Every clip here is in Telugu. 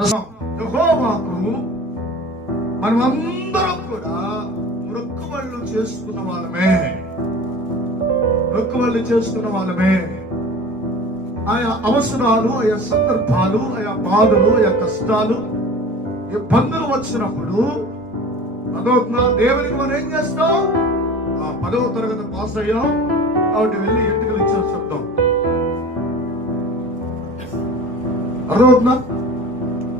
యెహోవాకు మనమందరం కూడా మొక్కుబడులు చేసుకున్న వాళ్ళమే. ఆయా అవసరాలు, ఆయా సందర్భాలు, ఆయా బాధలు, ఆయా కష్టాలు, ఇబ్బందులు వచ్చినప్పుడు దేవునికి మనం ఏం చేస్తాం? 10వ తరగతి పాస్ అయ్యాం కాబట్టి వెళ్ళి ఎంటుకలు ఇచ్చేస్తాం. అర్థమవుతుందా?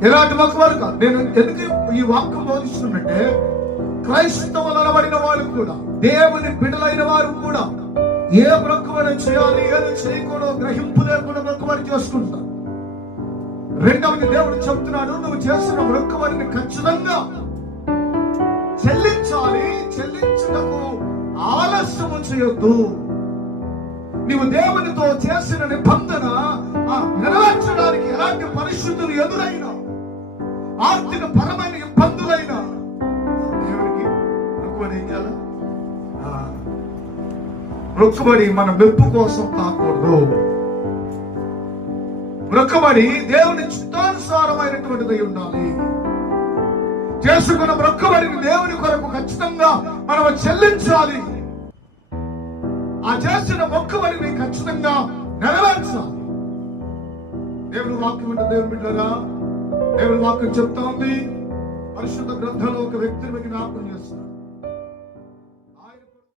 ఎలాంటి మొక్కుబడి కాదు. నేను ఎందుకు ఈ వాక్యం బోధిస్తున్నట్టే, క్రైస్తవులు అనబడిన వాళ్ళు కూడా, దేవుని బిడ్డలైన వారు కూడా ఏ మొక్కుబడి చేయాలి, ఏది చేయకూడదు గ్రహింపు లేకుండా మొక్కుబడి చేసుకుంటారు. రెండవది దేవుడు చెప్తున్నాడు, నువ్వు చేస్తున్న మొక్కుబడిని ఖచ్చితంగా చెల్లించాలి. చెల్లించుటకు ఆలస్యము చేయొద్దు. నీవు దేవునితో చేసిన నిబంధన నెరవేర్చడానికి ఎలాంటి పరిస్థితులు ఎదురైనా, ఆర్థిక పరమైన ఇబ్బందులైనా దేవునికి మొక్కుబడి చేయాలి. మొక్కుబడి మన మెప్పు కోసం కాకూడదు. మొక్కుబడి దేవుని చిత్తానుసారమైనటువంటిది ఉండాలి. చేసుకున్న మొక్కుబడిని దేవుని కొరకు ఖచ్చితంగా మనం చెల్లించాలి. ఆ చేసిన మొక్కుబడిని ఖచ్చితంగా నెరవేర్చాలి. దేవుని వాక్యం అంటే దేవుని బిడ్డలారా, దేవుని వాక్యం చెప్తా ఉంది. పరిశుద్ధ గ్రంథంలో ఒక వ్యక్తిని జ్ఞాపకం చేస్తారు.